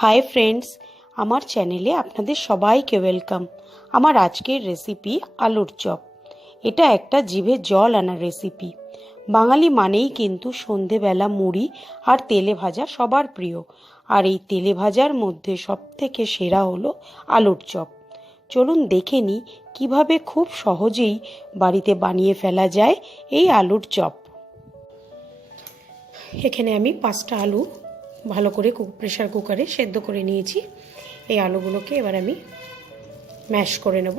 Hi friends, আমার চ্যানেলে আপনাদের সবাইকে ওয়েলকাম। আমার আজকের রেসিপি আলুর চপ। এটা একটা জিভে জল আনা রেসিপি। বাঙালি মানেই কিন্তু সন্ধেবেলা মুড়ি আর তেলে ভাজা সবার প্রিয়। আর এই তেলে ভাজার মধ্যে সবথেকে সেরা হলো আলুর চপ। চলুন দেখে নিই কীভাবে খুব সহজেই বাড়িতে বানিয়ে ফেলা যায় এই আলুর চপ। এখানে আমি 5টা আলু ভালো করে প্রেসার কুকারে সেদ্ধ করে নিয়েছি। এই আলুগুলোকে এবার আমি ম্যাশ করে নেব।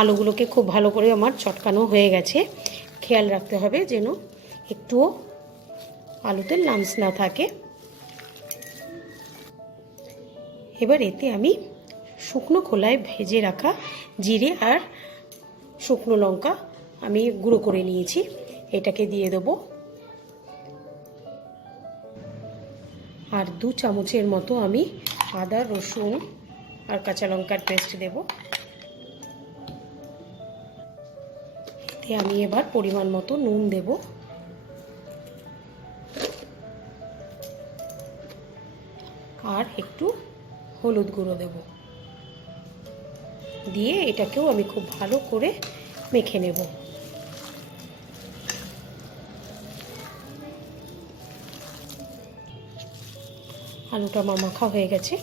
আলুগুলোকে খুব ভালো করে আমার চটকানো হয়ে গেছে। খেয়াল রাখতে হবে যেন একটুও আলুতে লামস না থাকে। এবার এতে আমি শুকনো খোলায় ভেজে রাখা জিরে আর শুকনো লঙ্কা আমি গুঁড়ো করে নিয়েছি, এটাকে দিয়ে দেবো। আর 2 চামচের মতো আমি আদা রসুন আর কাঁচা লঙ্কার পেস্ট দেব। এতে আমি এবার পরিমাণ মতো নুন দেব। আর একটু হলুদ গুঁড়ো দেব। দিয়ে এটাকেও আমি খুব ভালো করে মেখে নেব। আলুটা আমার মাখা হয়ে গেছে।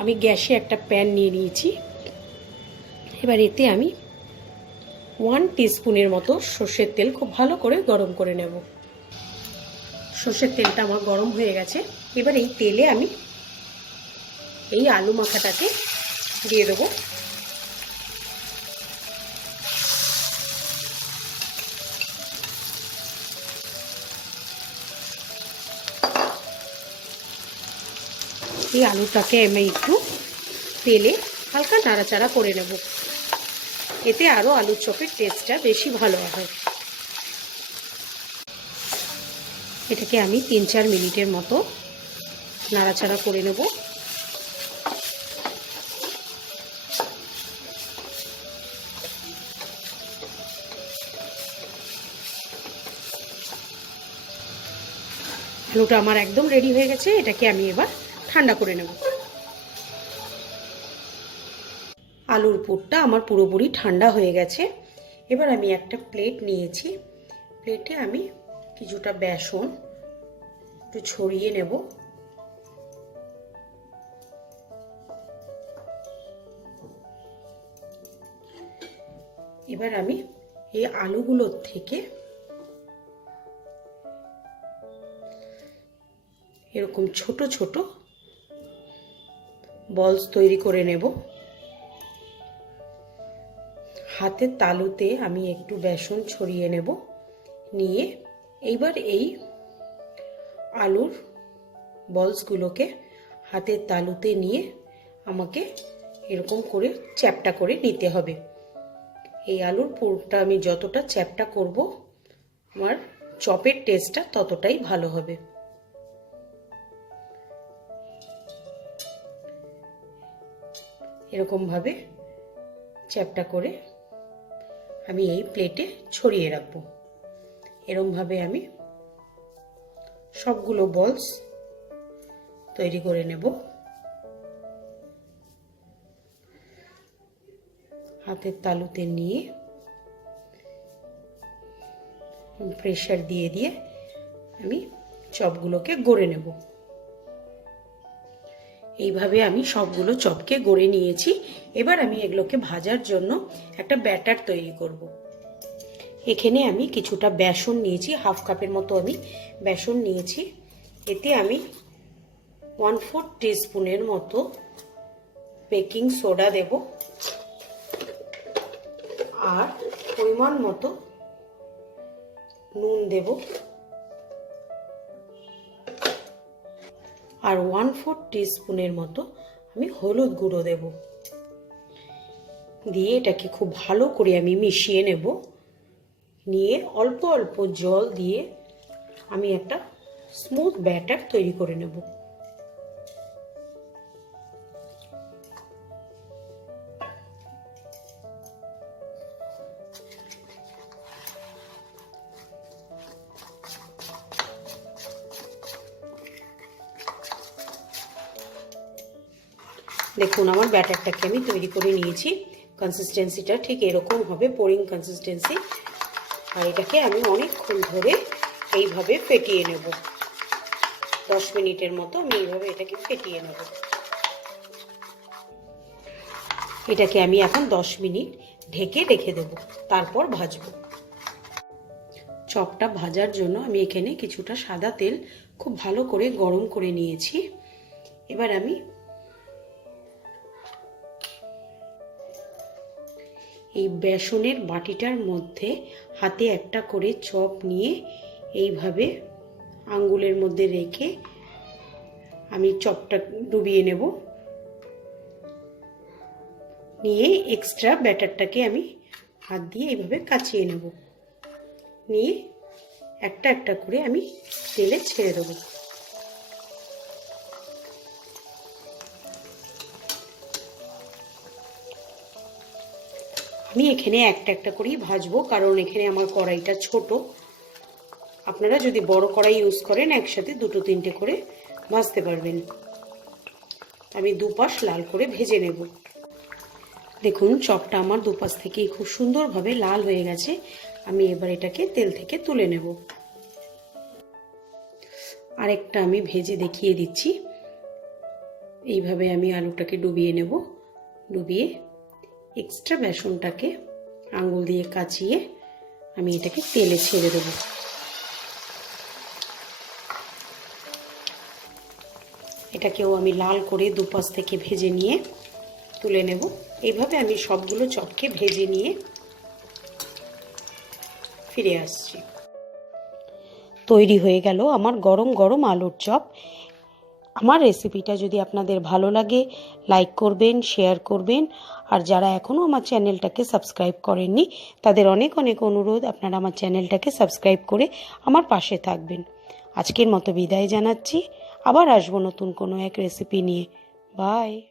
আমি গ্যাসে একটা প্যান নিয়ে নিয়েছি। এবার এতে আমি 1 টিস্পুনের মতো সর্ষের তেল খুব ভালো করে গরম করে নেব। সর্ষের তেলটা আমার গরম হয়ে গেছে। এবার এই তেলে আমি এই আলু মাখাটাকে দিয়ে দেবো। এই আলুটাকে আমি একটু তেলে হালকা নাড়াচাড়া করে নেব। এতে আরও আলুর চপের টেস্টটা বেশি ভালো হয়। এটাকে আমি 3-4 মিনিটের মতো নাড়াচাড়া করে নেব। আলুটা আমার একদম রেডি হয়ে গেছে। এটাকে আমি এবার ঠান্ডা করে নেব। আলুর পুরটা আমার পুরোপুরি ঠান্ডা হয়ে গেছে। এবার আমি একটা প্লেট নিয়েছি। প্লেটে আমি কিছুটা বেসন একটু ছড়িয়ে নেব। এবার আমি এই আলুগুলোর থেকে এরকম ছোট ছোট বলস তৈরি করে নেব। হাতের তালুতে আমি একটু বেসন ছড়িয়ে নেব। নিয়ে এইবার এই আলুর বলসগুলোকে হাতের তালুতে নিয়ে আমাকে এরকম করে চ্যাপ্টা করে নিতে হবে। এই আলুর পুরটা আমি যতটা চ্যাপ্টা করব আমার চপের টেস্টটা ততটাই ভালো হবে। এরকমভাবে চ্যাপ্টা করে আমি এই প্লেটে ছড়িয়ে রাখবো। এরকমভাবে আমি সবগুলো বলস তৈরি করে নেব। হাতের তালুতে নিয়ে প্রেসার দিয়ে দিয়ে আমি চপগুলোকে গড়ে নেব। এইভাবে আমি সবগুলো চপকে গড়ে নিয়েছি। এবার আমি এগুলোকে ভাজার জন্য একটা ব্যাটার তৈরি করব। এখানে আমি কিছুটা বেসন নিয়েছি, 1/2 কাপের মতো আমি বেসন নিয়েছি। এতে আমি 1/4 টিস্পুনের মতো বেকিং সোডা দেব। আর পরিমাণ মতো নুন দেব। আর 1/4 টিস্পুনের মতো আমি হলুদ গুঁড়ো দেব। দিয়ে এটাকে খুব ভালো করে আমি মিশিয়ে নেব। নিয়ে অল্প অল্প জল দিয়ে আমি একটা স্মুথ ব্যাটার তৈরি করে নেব। দেখুন আমার ব্যাটারটাকে আমি তৈরি করে নিয়েছি। কনসিস্টেন্সিটা ঠিক এরকম হবে, পোরিং কনসিস্টেন্সি। আর এটাকে আমি অনেকক্ষণ ধরে এইভাবে ফেটিয়ে নেব। 10 মিনিটের মতো আমি এইভাবে এটাকে ফেটিয়ে নেব। এটাকে আমি এখন 10 মিনিট ঢেকে রেখে দেব, তারপর ভাজবো। চপটা ভাজার জন্য আমি এখানে কিছুটা সাদা তেল খুব ভালো করে গরম করে নিয়েছি। এবার আমি এই বেসনের বাটিটার মধ্যে হাতে একটা করে চপ নিয়ে এইভাবে আঙ্গুলের মধ্যে রেখে আমি চপটা ডুবিয়ে নেব। নিয়ে এক্সট্রা ব্যাটারটাকে আমি হাত দিয়ে এইভাবে কাচিয়ে নেব। নিয়ে একটা একটা করে আমি তেলে ছেড়ে দেবো। আমি এখানে একটা একটা করেই ভাজবো, কারণ এখানে আমার কড়াইটা ছোট। আপনারা যদি বড় কড়াই ইউজ করেন একসাথে দুটো তিনটে করে ভাজতে পারবেন। আমি দুপাশ লাল করে ভেজে নেব। দেখুন চপটা আমার দুপাশ থেকেই খুব সুন্দরভাবে লাল হয়ে গেছে। আমি এবার এটাকে তেল থেকে তুলে নেব। আরেকটা আমি ভেজে দেখিয়ে দিচ্ছি। এইভাবে আমি আলুটাকে ডুবিয়ে নেব। ডুবিয়ে এক্সট্রা বেসনটাকে আঙুল দিয়ে কাচিয়ে আমি এটাকে তেলে ছেড়ে দেব। এটাকেও আমি লাল করে দুপাশ থেকে ভেজে নিয়ে তুলে নেব। এইভাবে আমি সবগুলো চপকে ভেজে নিয়ে ফিরে আসছি। তৈরি হয়ে গেল আমার গরম গরম আলুর চপ। আমার রেসিপিটা যদি আপনাদের ভালো লাগে লাইক করবেন, শেয়ার করবেন। আর যারা এখনও আমার চ্যানেলটাকে সাবস্ক্রাইব করেননি তাদের অনেক অনেক অনুরোধ, আপনারা আমার চ্যানেলটাকে সাবস্ক্রাইব করে আমার পাশে থাকবেন। আজকের মতো বিদায় জানাচ্ছি। আবার আসবো নতুন কোনো এক রেসিপি নিয়ে। বাই।